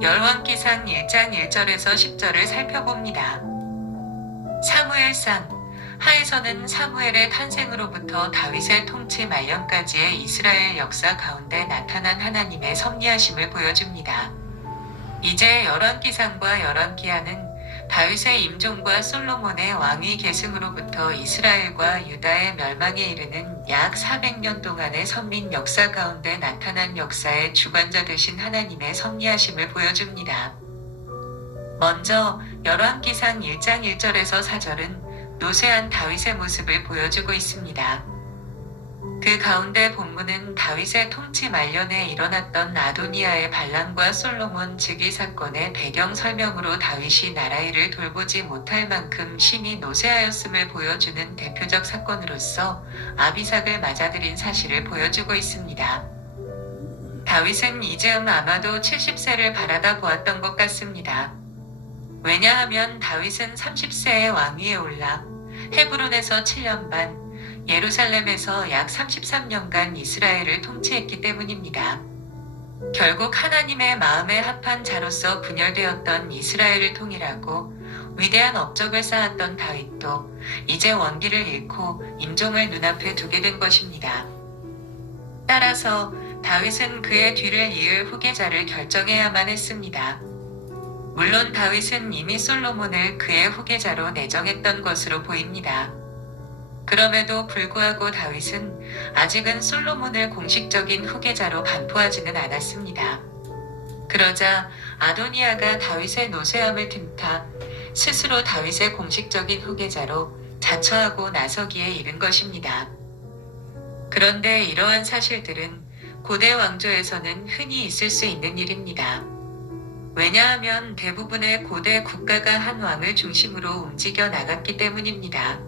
열왕기상 1장 1절에서 10절을 살펴봅니다. 사무엘상 하에서는 사무엘의 탄생으로부터 다윗의 통치 말년까지의 이스라엘 역사 가운데 나타난 하나님의 섭리하심을 보여줍니다. 이제 열왕기상과 열왕기하는 다윗의 임종과 솔로몬의 왕위 계승으로부터 이스라엘과 유다의 멸망에 이르는 약 400년 동안의 선민 역사 가운데 나타난 역사의 주관자 되신 하나님의 섭리하심을 보여줍니다. 먼저 열왕기상 1장 1절에서 4절은 노쇠한 다윗의 모습을 보여주고 있습니다. 그 가운데 본문은 다윗의 통치 말년에 일어났던 아도니아의 반란과 솔로몬 즉위 사건의 배경 설명으로 다윗이 나라 일을 돌보지 못할 만큼 심히 노쇠하였음을 보여주는 대표적 사건으로서 아비삭을 맞아들인 사실을 보여주고 있습니다. 다윗은 이즈음 아마도 70세를 바라다 보았던 것 같습니다. 왜냐하면 다윗은 30세에 왕위에 올라 헤브론에서 7년 반, 예루살렘에서 약 33년간 이스라엘을 통치했기 때문입니다. 결국 하나님의 마음에 합한 자로서 분열되었던 이스라엘을 통일하고 위대한 업적을 쌓았던 다윗도 이제 원기를 잃고 임종을 눈앞에 두게 된 것입니다. 따라서 다윗은 그의 뒤를 이을 후계자를 결정해야만 했습니다. 물론 다윗은 이미 솔로몬을 그의 후계자로 내정했던 것으로 보입니다. 그럼에도 불구하고 다윗은 아직은 솔로몬을 공식적인 후계자로 반포하지는 않았습니다. 그러자 아도니아가 다윗의 노쇠함을 틈타 스스로 다윗의 공식적인 후계자로 자처하고 나서기에 이른 것입니다. 그런데 이러한 사실들은 고대 왕조에서는 흔히 있을 수 있는 일입니다. 왜냐하면 대부분의 고대 국가가 한 왕을 중심으로 움직여 나갔기 때문입니다.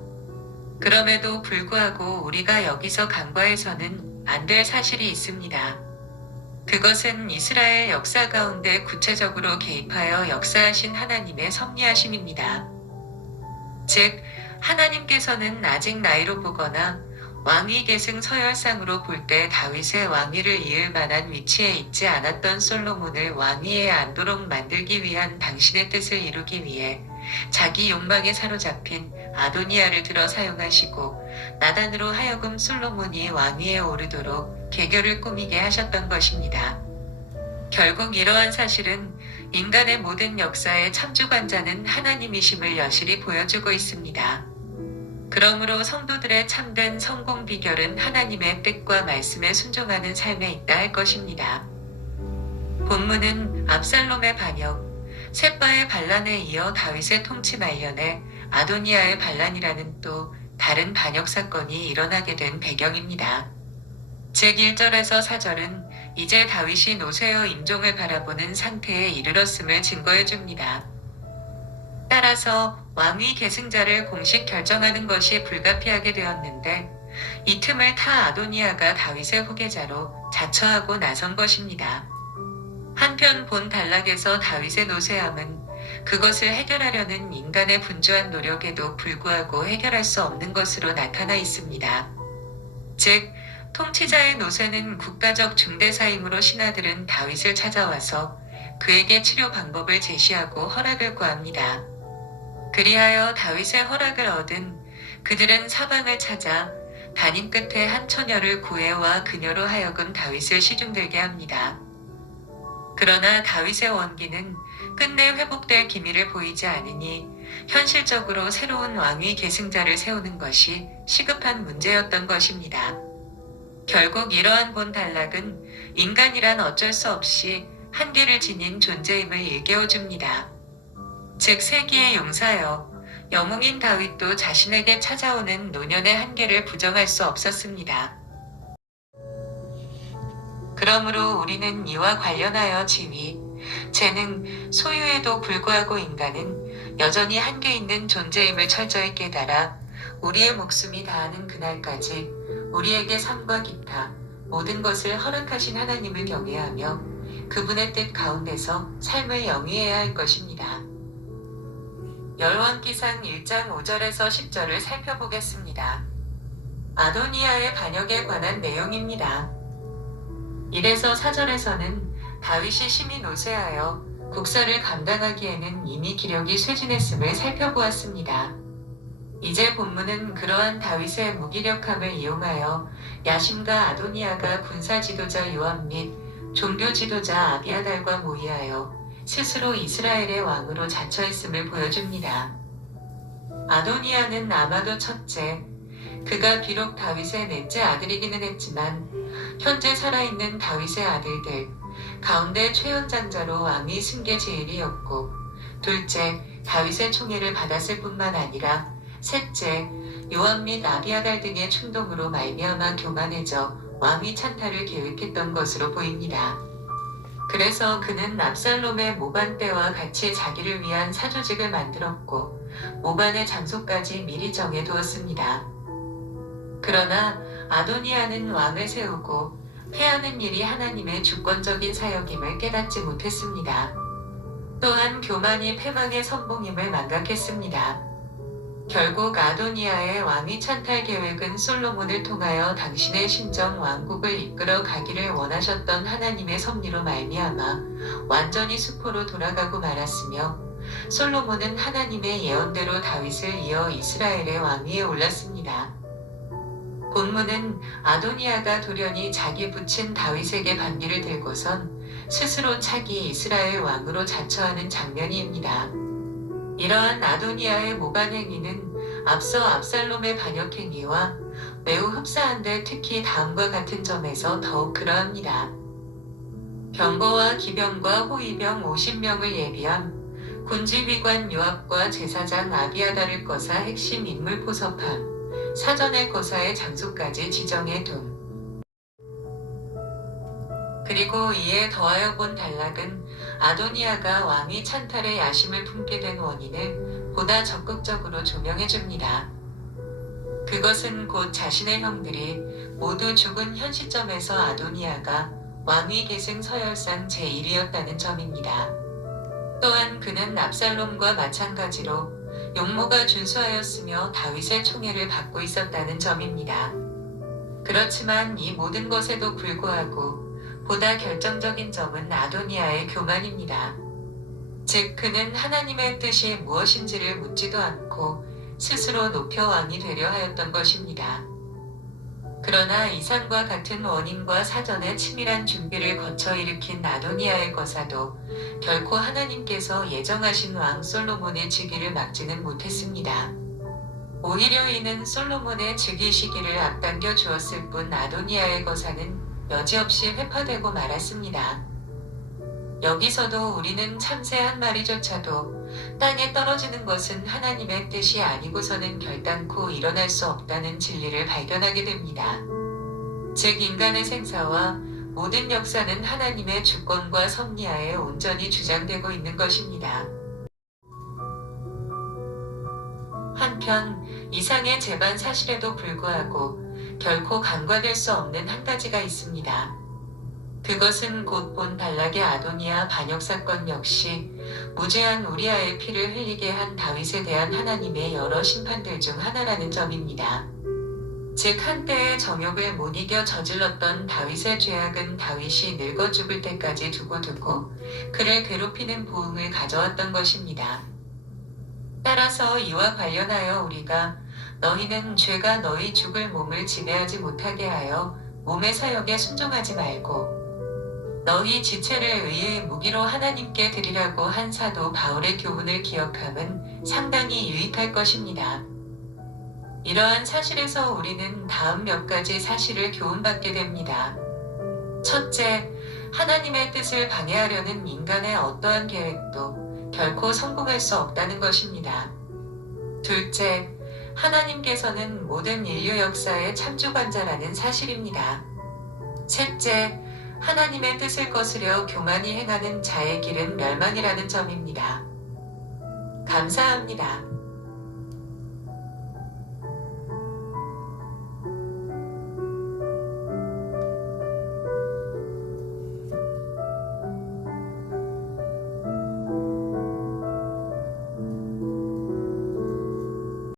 그럼에도 불구하고 우리가 여기서 간과해서는 안 될 사실이 있습니다. 그것은 이스라엘 역사 가운데 구체적으로 개입하여 역사하신 하나님의 섭리하심입니다. 즉, 하나님께서는 아직 나이로 보거나 왕위 계승 서열상으로 볼 때 다윗의 왕위를 이을 만한 위치에 있지 않았던 솔로몬을 왕위에 앉도록 만들기 위한 당신의 뜻을 이루기 위해 자기 욕망에 사로잡힌 아도니아를 들어 사용하시고 나단으로 하여금 솔로몬이 왕위에 오르도록 계교를 꾸미게 하셨던 것입니다. 결국 이러한 사실은 인간의 모든 역사의 참주관자는 하나님이심을 여실히 보여주고 있습니다. 그러므로 성도들의 참된 성공 비결은 하나님의 뜻과 말씀에 순종하는 삶에 있다 할 것입니다. 본문은 압살롬의 반역, 셋바의 반란에 이어 다윗의 통치 말년에 아도니아의 반란이라는 또 다른 반역 사건이 일어나게 된 배경입니다. 즉 1절에서 4절은 이제 다윗이 노쇠어 임종을 바라보는 상태에 이르렀음을 증거해 줍니다. 따라서 왕위 계승자를 공식 결정하는 것이 불가피하게 되었는데 이 틈을 타 아도니아가 다윗의 후계자로 자처하고 나선 것입니다. 한편 본 단락에서 다윗의 노쇠함은 그것을 해결하려는 인간의 분주한 노력에도 불구하고 해결할 수 없는 것으로 나타나 있습니다. 즉, 통치자의 노쇠는 국가적 중대사임으로 신하들은 다윗을 찾아와서 그에게 치료 방법을 제시하고 허락을 구합니다. 그리하여 다윗의 허락을 얻은 그들은 사방을 찾아 단임 끝에 한 처녀를 구해와 그녀로 하여금 다윗을 시중들게 합니다. 그러나 다윗의 원기는 끝내 회복될 기미를 보이지 않으니 현실적으로 새로운 왕위 계승자를 세우는 것이 시급한 문제였던 것입니다. 결국 이러한 본 단락은 인간이란 어쩔 수 없이 한계를 지닌 존재임을 일깨워줍니다. 즉 세기의 용사여, 영웅인 다윗도 자신에게 찾아오는 노년의 한계를 부정할 수 없었습니다. 그러므로 우리는 이와 관련하여 지위, 재능, 소유에도 불구하고 인간은 여전히 한계 있는 존재임을 철저히 깨달아 우리의 목숨이 다하는 그날까지 우리에게 삶과 기타 모든 것을 허락하신 하나님을 경외하며 그분의 뜻 가운데서 삶을 영위해야 할 것입니다. 열왕기상 1장 5절에서 10절을 살펴보겠습니다. 아도니아의 반역에 관한 내용입니다. 1에서 4절에서는 다윗이 심히 노쇠하여 국사를 감당하기에는 이미 기력이 쇠진했음을 살펴보았습니다. 이제 본문은 그러한 다윗의 무기력함을 이용하여 야심과 아도니아가 군사 지도자 요압 및 종교 지도자 아비아달과 모의하여 스스로 이스라엘의 왕으로 자처했음을 보여줍니다. 아도니아는 아마도 첫째, 그가 비록 다윗의 넷째 아들이기는 했지만 현재 살아있는 다윗의 아들들 가운데 최연장자로 왕위 승계 제일이었고, 둘째, 다윗의 총애를 받았을 뿐만 아니라 셋째, 요압 및 아비아달 등의 충동으로 말미암아 교만해져 왕위 찬탈을 계획했던 것으로 보입니다. 그래서 그는 압살롬의 모반대와 같이 자기를 위한 사조직을 만들었고 모반의 장소까지 미리 정해두었습니다. 그러나 아도니아는 왕을 세우고 패하는 일이 하나님의 주권적인 사역임을 깨닫지 못했습니다. 또한 교만이 패망의 선봉임을 망각했습니다. 결국 아도니아의 왕위 찬탈 계획은 솔로몬을 통하여 당신의 신정 왕국을 이끌어 가기를 원하셨던 하나님의 섭리로 말미암아 완전히 수포로 돌아가고 말았으며, 솔로몬은 하나님의 예언대로 다윗을 이어 이스라엘의 왕위에 올랐습니다. 본문은 아도니아가 돌연히 자기 부친 다윗에게 반기를 들고선 스스로 차기 이스라엘 왕으로 자처하는 장면입니다. 이러한 아도니아의 모반 행위는 앞서 압살롬의 반역 행위와 매우 흡사한데 특히 다음과 같은 점에서 더욱 그러합니다. 병거와 기병과 호위병 50명을 예비함, 군지휘관 요압과 제사장 아비아달을 거사 핵심 인물 포섭함, 사전에 거사의 장소까지 지정해 둠. 그리고 이에 더하여 본 단락은 아도니아가 왕위 찬탈의 야심을 품게 된 원인을 보다 적극적으로 조명해줍니다. 그것은 곧 자신의 형들이 모두 죽은 현 시점에서 아도니아가 왕위 계승 서열상 제1위였다는 점입니다. 또한 그는 압살롬과 마찬가지로 용모가 준수하였으며 다윗의 총애를 받고 있었다는 점입니다. 그렇지만 이 모든 것에도 불구하고 보다 결정적인 점은 아도니아의 교만입니다. 즉 그는 하나님의 뜻이 무엇인지를 묻지도 않고 스스로 높여 왕이 되려 하였던 것입니다. 그러나 이상과 같은 원인과 사전에 치밀한 준비를 거쳐 일으킨 아도니아의 거사도 결코 하나님께서 예정하신 왕 솔로몬의 즉위를 막지는 못했습니다. 오히려 이는 솔로몬의 즉위 시기를 앞당겨 주었을 뿐 아도니아의 거사는 여지없이 회파되고 말았습니다. 여기서도 우리는 참새 한 마리조차도 땅에 떨어지는 것은 하나님의 뜻이 아니고서는 결단코 일어날 수 없다는 진리를 발견하게 됩니다. 즉 인간의 생사와 모든 역사는 하나님의 주권과 섭리하에 온전히 주장되고 있는 것입니다. 한편 이상의 재반 사실에도 불구하고 결코 간과될 수 없는 한 가지가 있습니다. 그것은 곧 본 단락의 아도니아 반역 사건 역시 무죄한 우리아의 피를 흘리게 한 다윗에 대한 하나님의 여러 심판들 중 하나라는 점입니다. 즉 한때의 정욕을 못 이겨 저질렀던 다윗의 죄악은 다윗이 늙어 죽을 때까지 두고두고 그를 괴롭히는 보응을 가져왔던 것입니다. 따라서 이와 관련하여 우리가 너희는 죄가 너희 죽을 몸을 지배하지 못하게 하여 몸의 사역에 순종하지 말고 너희 지체를 의의 무기로 하나님께 드리라고 한 사도 바울의 교훈을 기억함은 상당히 유익할 것입니다. 이러한 사실에서 우리는 다음 몇 가지 사실을 교훈받게 됩니다. 첫째, 하나님의 뜻을 방해하려는 인간의 어떠한 계획도 결코 성공할 수 없다는 것입니다. 둘째, 하나님께서는 모든 인류 역사의 참주관자라는 사실입니다. 셋째, 하나님의 뜻을 거스려 교만히 행하는 자의 길은 멸망이라는 점입니다. 감사합니다.